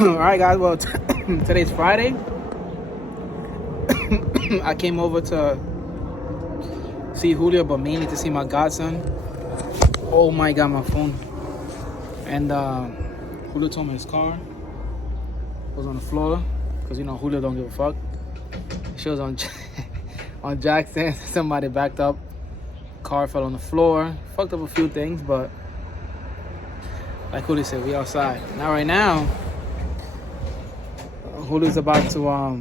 Alright guys, well today's Friday. I came over to see Julio, but mainly to see my godson. Oh my god, my phone. And Julio told me his car was on the floor, because you know Julio don't give a fuck. She was on on Jackson. Somebody backed up, car fell on the floor, fucked up a few things, but like Julio said, we outside. Now right now, Julio's about to let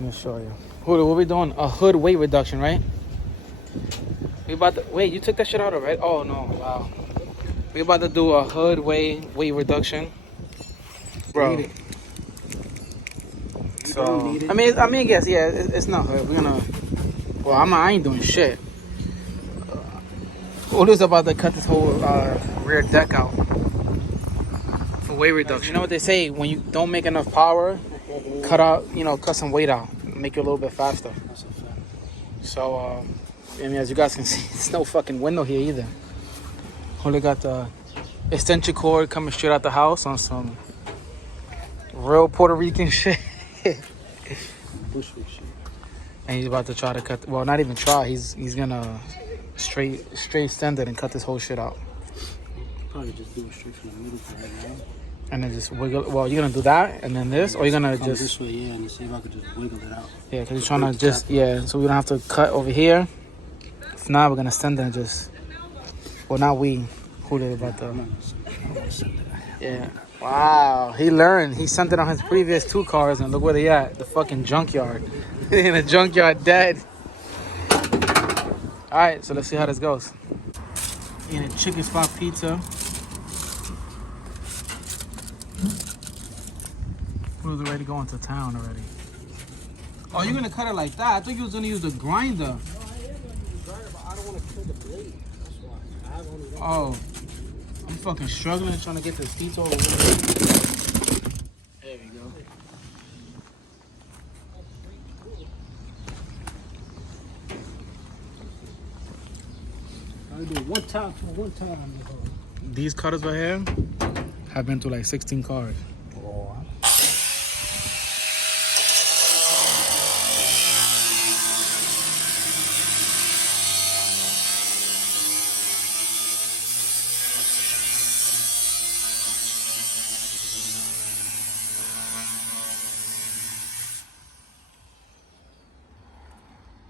me show you. Julio, what we doing? A hood weight reduction, right? We about to wait, you took that shit out already? Oh no, wow. We about to do a hood weight reduction. Bro. So I mean yes, yeah, it's not hood. We're gonna I ain't doing shit. Julio's about to cut this whole rear deck out for weight reduction. You know what they say, when you don't make enough power, cut some weight out, make it a little bit faster. So I mean, as you guys can see, there's no fucking window here either. Julio got the extension cord coming straight out the house on some real Puerto Rican shit. Bushwick shit. And he's about to try to cut, well, not even try, he's gonna straight extend it and cut this whole shit out. Probably just do it straight from the middle for right now. And then just wiggle. Well, you're gonna do that and then this, or you're gonna just this way, yeah, and see if I could just wiggle it out. Yeah, because you're trying to just so we don't have to cut over here. If not, we're gonna send it and just, well, not we, Julio about to. Yeah. Wow, he learned. He sent it on his previous 2 cars, and look where they at. The fucking junkyard. In a junkyard, dead. All right, so let's see how this goes. In a chicken spot pizza. Who's ready to go into town already? Oh, you're gonna cut it like that? I thought you was gonna use the grinder. No, I am gonna use the grinder, but I don't want to kill the blade. That's why. I have only one. Oh, I'm fucking struggling trying to get this pizza over here. There we go. I do one time. These cutters right here have been through like 16 cars. Oh.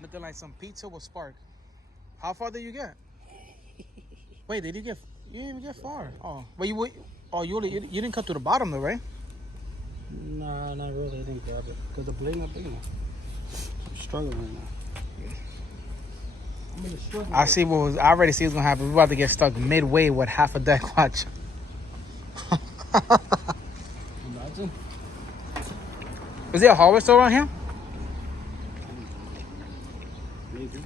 Looking like some pizza with spark. How far did you get? Wait, you didn't even get far. Oh, but you didn't cut to the bottom though, right? Nah, not really. I didn't grab it because the blade not big enough. I'm struggling right now. I already see what's gonna happen. We're about to get stuck midway with half a deck. Watch. Imagine. Is there a hardware store around here? Maybe.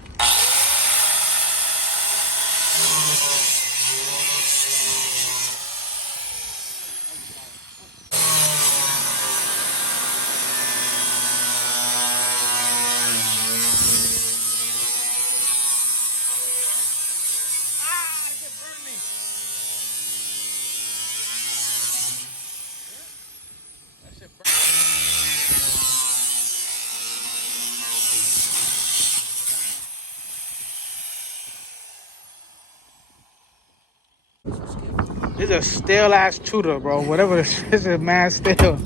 This is a stale ass shooter, bro. Whatever this is, mad stale.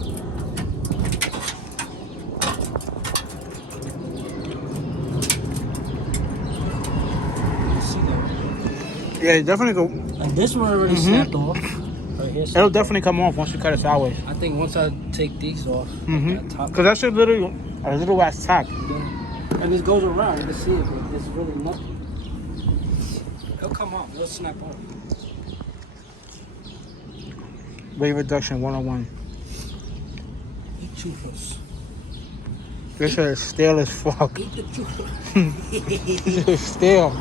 Yeah, it definitely go. And this one already snapped off. Right here. It'll definitely come off once you cut it sideways. I think once I take these off, Because that shit literally a little ass tack. yeah. And this goes around. You can see it, but it's really nothing. It'll come off. It'll snap off. Weight reduction 101. Eat chufas. This shit is stale as fuck. Eat the chufas. This shit is stale.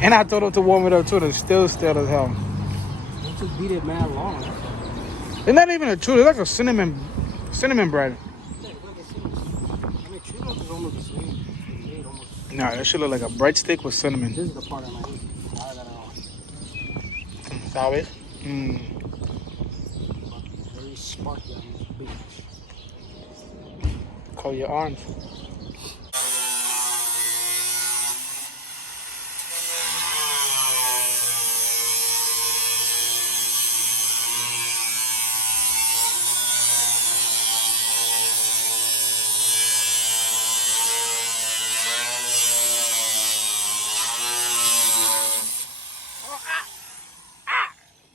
And I told him to warm it up too. It's still stale as hell. Don't just beat it mad long. It's not even a chew. It's like a cinnamon bread. Nah, that should look like a breadstick with cinnamon. This is the part I like. I gotta ¿Sabes? sparky on this bitch. Call your arms.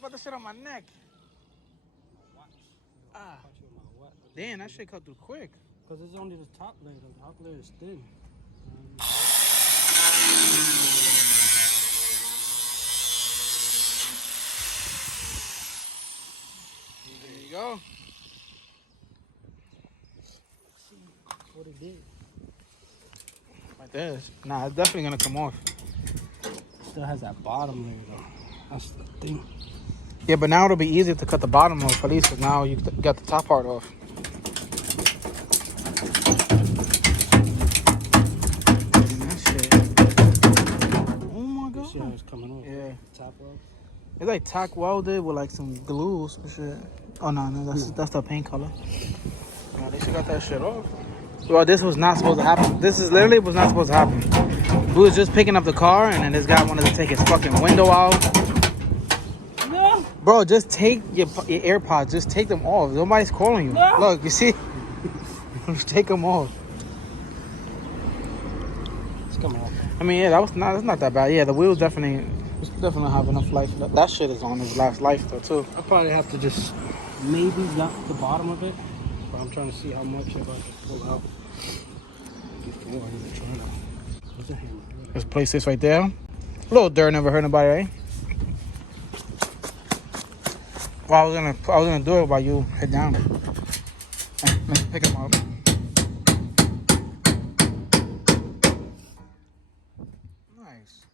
Put the shit on my neck. Ah. Damn, that shit cut through quick. Because it's only the top layer. The top layer is thin. There you go. See what it did. Like this. Nah, it's definitely gonna come off. Still has that bottom layer though. That's the thing. Yeah, but now it'll be easier to cut the bottom off at least, because now you got the top part off. That shit. Oh my god. You see how it's coming off? Yeah. Top weld. It's like tack welded with like some glue or some shit. Oh no, that's the paint color. No, they should got that shit off. Well, this was not supposed to happen. This is literally was not supposed to happen. We was just picking up the car, and then this guy wanted to take his fucking window out. No. Bro, just take your AirPods. Just take them off. Nobody's calling you. No. Look, you see? Just take them off. It's coming off. I mean, yeah, that's not that bad. Yeah, the wheels definitely have enough life. That shit is on his last life though too. I'll probably have to just maybe knock the bottom of it. But I'm trying to see how much if I can pull out before I even try to. What's the hammer? Just place this right there. A little dirt never hurt nobody, right? Well, I was gonna do it while you head down. Let's pick them up. Nice.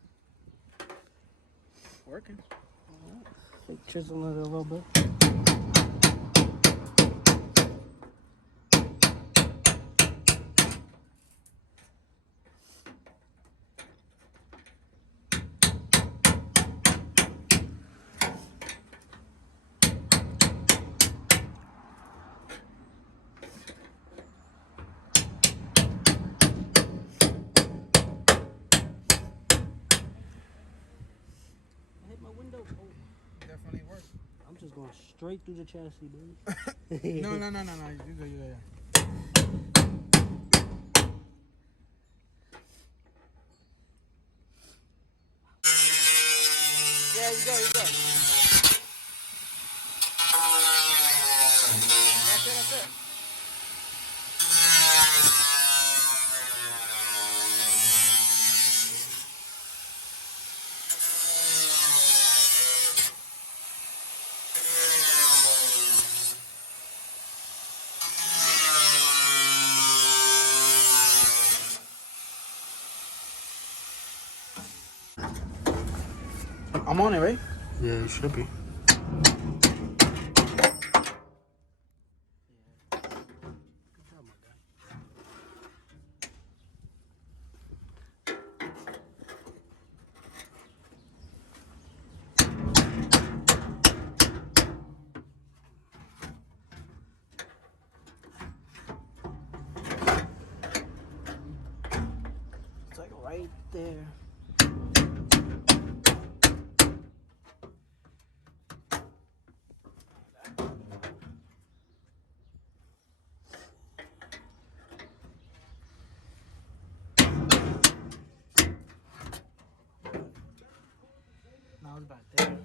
Working. Chisel it a little bit. Definitely works. I'm just going straight through the chassis, dude. No. You go. Yeah, you go. That's it. I'm on it, right? Yeah, you should be. It's like right there. Now it's back there.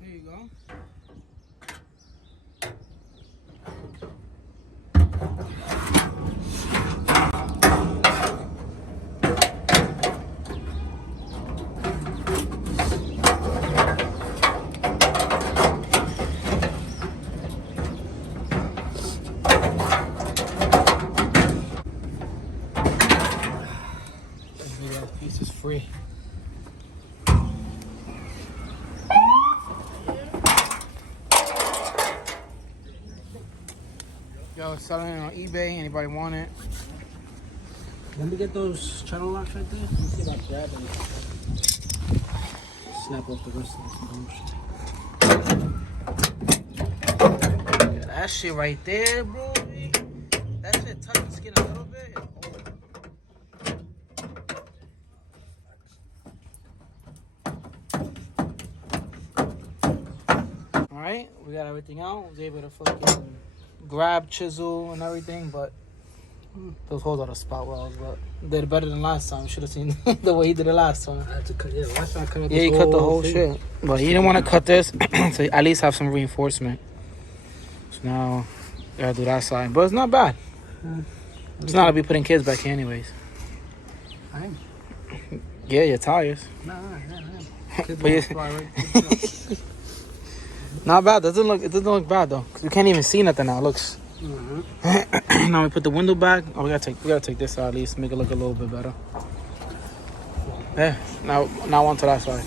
There you go. free. Yo, selling it on eBay. Anybody want it? Let me get those channel locks right there. Let me see about grabbing it. Snap off the rest of this bullshit. Yeah, that shit right there, bro. That shit touch the skin a little bit. Alright, we got everything out. I was able to fucking grab, chisel, and everything, but those holes are the spot welds, but did it better than last time. Should have seen the way he did it last time. I had to cut, last time I cut out Yeah, he cut the whole shit. But he didn't want to cut this to at least have some reinforcement. So now, gotta do that side. But it's not bad. It's not to be putting kids back here anyways. Yeah, your tires. Nah. But not bad. It doesn't look bad though. Cause you can't even see nothing now. It looks. Now we put the window back. Oh, we gotta take this out at least, make it look a little bit better. Yeah. Now onto that side.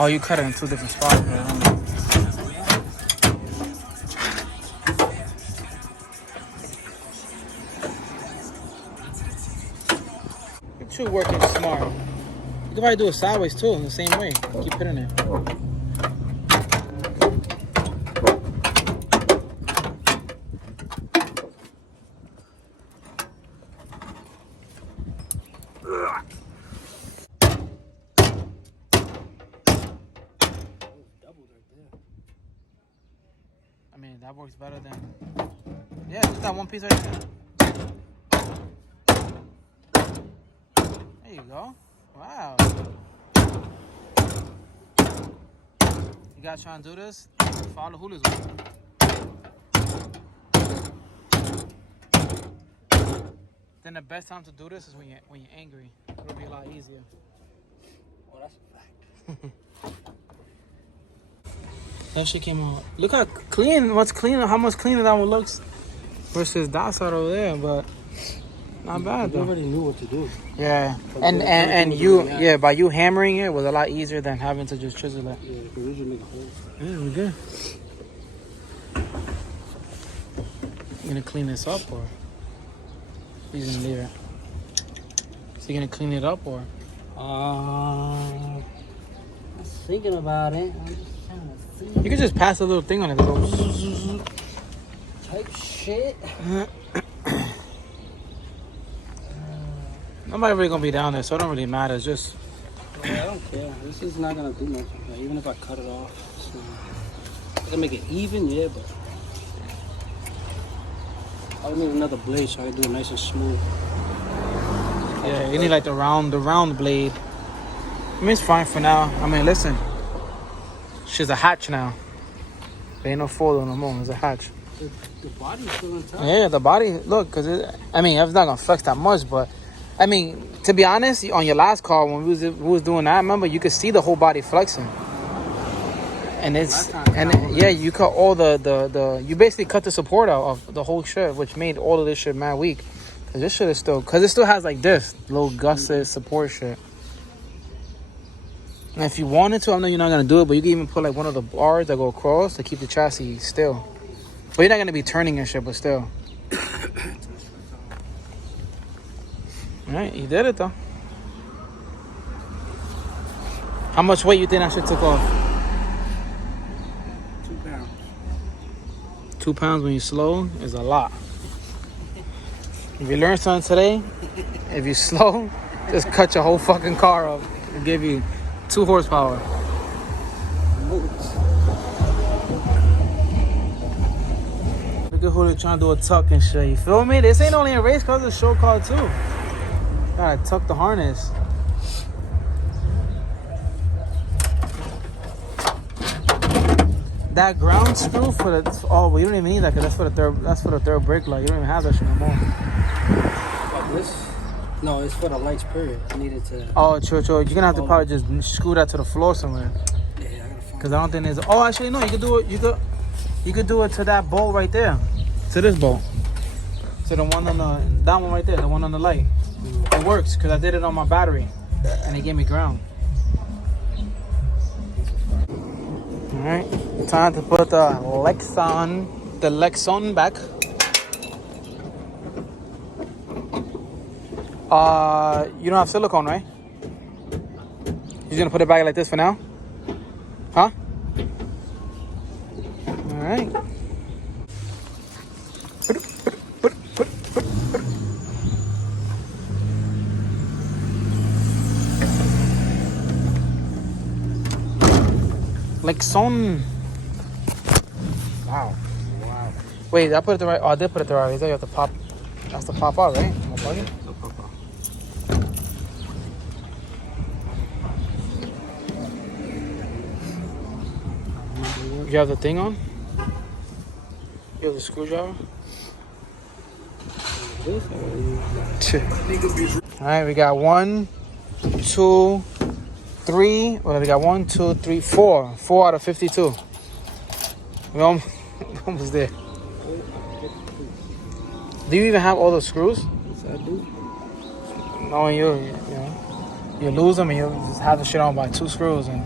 Oh, you cut it in 2 different spots, man. You're working smart. You can probably do it sideways too, in the same way. Keep hitting it. I mean, that works better than... Yeah, just that one piece right there. There you go. Wow. You guys trying to do this? Follow Julio's way. Then the best time to do this is when you're angry. It'll be a lot easier. Oh, that's a fact. That shit came out. Look how clean, how much cleaner that one looks versus that side over there, but not bad though. You already knew what to do. Yeah, and you, yeah, by you hammering it was a lot easier than having to just chisel it. Yeah, you can usually make a hole. Yeah, we're good. You gonna clean this up or you just gonna leave it? So you gonna clean it up or? I was thinking about it. I'm just trying to see. You could just pass a little thing on it. Go type shit. Nobody really gonna be down there, so it don't really matter. It's just. Yeah, I don't care. This is not gonna do nothing. Like, even if I cut it off, I can make it even, yeah, but I would need another blade so I can do it nice and smooth. Yeah, you need like the round blade. I mean, it's fine for now. I mean, listen, she's a hatch now. There ain't no folder no more. It's a hatch. The body's still intact. Yeah, the body. Look, cause I mean, it's not gonna flex that much, but I mean, to be honest, on your last car when we was doing that, remember you could see the whole body flexing. And yeah, you cut all the you basically cut the support out of the whole shit, which made all of this shit mad weak. Cause this shit is still, cause it still has like this little gusset support shit. And if you wanted to, I know you're not gonna do it, but you can even put like one of the bars that go across to keep the chassis still. But you're not gonna be turning and shit, but still. Alright, you did it though. How much weight you think that shit took off? 2 pounds. 2 pounds when you're slow is a lot. If you learn something today, if you're slow, just cut your whole fucking car up. It'll give you 2 horsepower. Look at who they're trying to do a tuck and shit. You feel me? This ain't only a race car, it's a show car too. Gotta tuck the harness. That ground screw for the well, you don't even need that because that's for the third brake light. You don't even have that shit no more. Like this? No, it's for the lights, period. I needed to... Oh, true. You're gonna have to probably just screw that to the floor somewhere. Yeah, I gotta find... Cause I don't think there's. Oh, actually, no. You could do it. You could do it to that bolt right there. To this bolt. To the one on that one right there. The one on the light. It works because I did it on my battery, and it gave me ground. All right, time to put the Lexon back. You don't have silicone, right? You're gonna put it back like this for now? Huh? All right. Lexon. Wow. Wait, I put it the right. Oh, I did put it the right way. You have to pop. That's to pop out, right? You have the thing on? You have the screwdriver? Alright, we got 1, 2, 3. Well, we got 1, 2, 3, 4. 4 out of 52. We're almost there. Do you even have all the screws? Yes, I do. No, you lose them and you just have the shit on by 2 screws and.